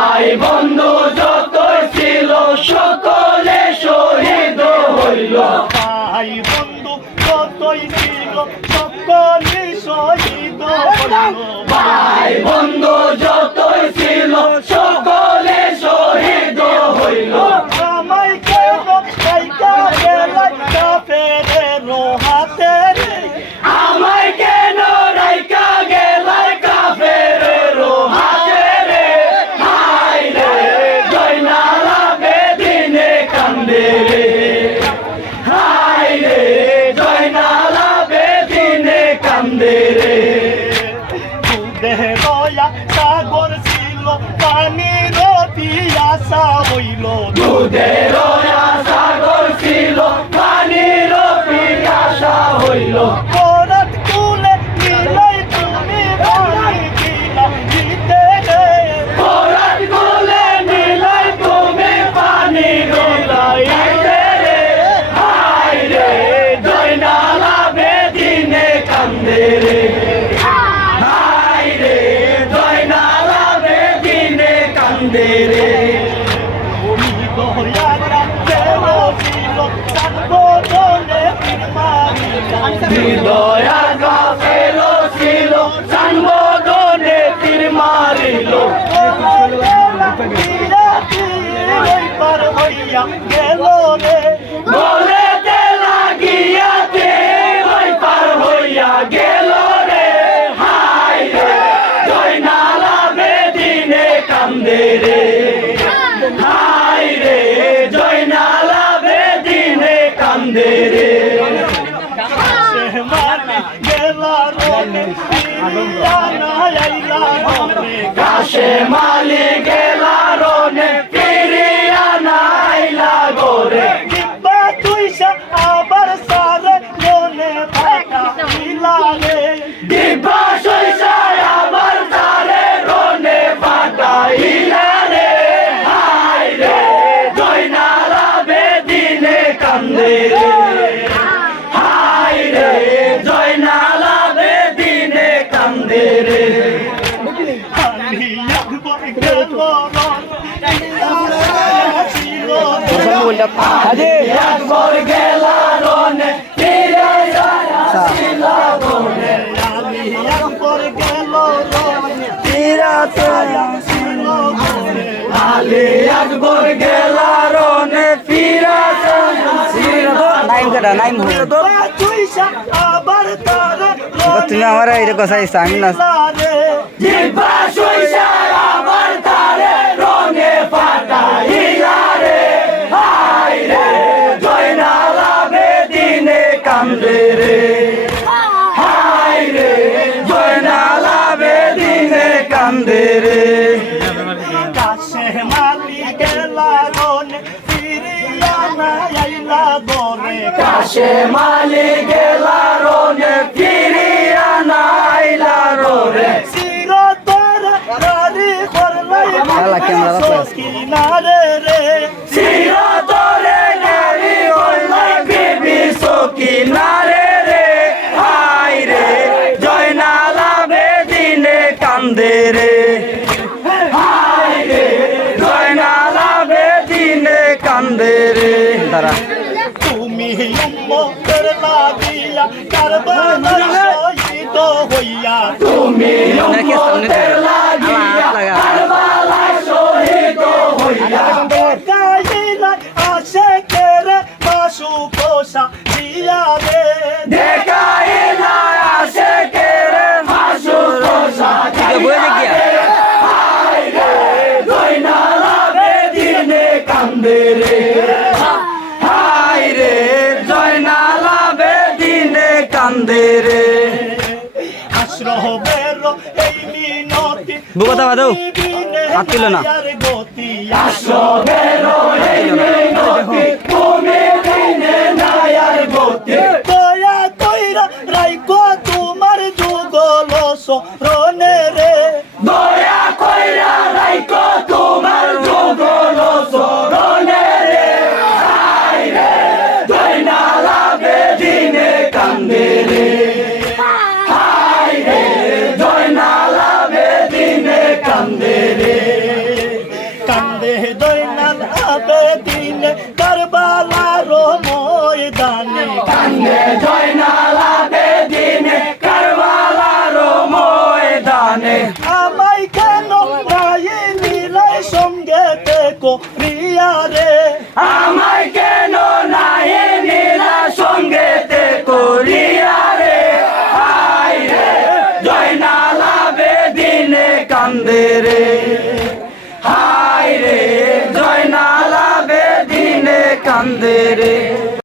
ভাই বন্ধু যতই ছিল সকলে শহীদ হইল। ভাই বন্ধু যতই ছিল সকলে শহীদ হইল। ভাই বন্ধু যতই ছিল সকলে শহীদ হইল। আমায় কেন রাইখা গেলাই কাফেরের হাতে রে, আমায় কেন রাইখা গেলাই কাফেরের হাতে রে। হায় রে জয়নাল আবেদিনে কান্দে রে। হায় রে জয়নাল আবেদিনে কান্দে রে। দুধের দয়া সাগর ছিল পানির পিয়াসা হইল। দুধের সাগর ছিল পানির পিয়াসা হইল। কোরাত কুলে নিলাই তুমি পানি দিলা দিতে রে, কোরাত কুলে নিলাই তুমি পানি দিলাইতে রে। হায় রে জয়নাল আবেদিনে কান্দে রে। হায় রে জয়নাল আবেদিনে কান্দে রে। দয়াটা কেন ছিল সাগরে মারিলা। হৃদয়ার কাফের ছিল সানবদনে তীর মারিল। পার হইয়া গেল রে, গলেতে লাগিয়াতে ওই পার হইয়া গেল রে। হায় রে জয়নাল আবেদিনে কান্দে রে। হায় রে জয়নাল আবেদিনে কান্দে রে। সে মারি গেল রে, ফিরিয়া না আইলা রে। কাশে মালি গেলা রনে ফিরিয়া নাইলা গোরে। দিব্যা তুইসা আবার সারে মনে ফাটা দিলা রে, দিব্যা সইসায় আবার তারে রনে ফাটাইলা রে। হায় রে জয়নাল আবেদিনে কান্দে রে। হায় রে জয়নাল আবেদিনে কান্দে রে। আমি একবার গেল ছিল একবার গেলা রনে ফিরে আসিল গোরে। আমি একবার গেল ছিল আলী আকবর গেলা রনে ফিরে তুইসা আবার তারে তুমি আমার এটা কথা আমি না রে, জিব্বা সইসায় আবার তারে রঙে ফাটাইলা রে। হায় রে জয়নাল আবেদিনে কান্দে রে। হায় রে জয়নাল আবেদিনে কান্দে রে। কাছে মালি গেলা রনে ফিরিয়া না আইলা দরে, কাশে মালি গেলা রনে ফিরিয়া নাইলা রে। চির তোর রারি করলাই ক্যামেরা কিনারে রে, চিরতরে গেলি হইলাই বিবি সকিনারে রে। হায় রে জয়নাল আবেদিনে কান্দে রে। হায় রে জয়নাল আবেদিনে কান্দে রে। তারা তুমি উম্মতের লাগিয়া কারবালার শহীদ হইয়া, তুমি উম্মতের লাগিয়া কারবালায় শহীদ হইয়া। কাইলা আসে কেরে বাসু পোষা দিয়া রে, দেখাইলা আসে কে রে হাসু তোষা দিয়া রে। হায় রে জয়নাল আবেদিনে কান্দে রে। হায় রে জয়নাল আবেদিনে কান্দে রে। আশ্রমের এই মিনতি বুকতা বাদৌ হাত তুলো না। গতি আসবের এই মিনতি তুমি দিনে নায়ার গতি। দয়া তৈরা রাইকো তোমার যুগল সরণে রে, দয়া কইরা রাইকো তোমার যুগল সরণে রে। হায় রে জয়নাল আবেদিনে কান্দে রে। হায় রে জয়নাল আবেদিনে কান্দে রে। আবেদিনে কারবালার ময়দানে কান্দে জয়নাল আবেদিনে কারবালার ময়দানে আমায় কেন নাই নিলাই সঙ্গেতে করিয়া রে আমায় কেন নাই নীলা সঙ্গেতে করিয়া রে হায় রে জয়নাল আবেদিনে কান্দে রে হায় রে জয়নাল আবেদিনে কান্দে রে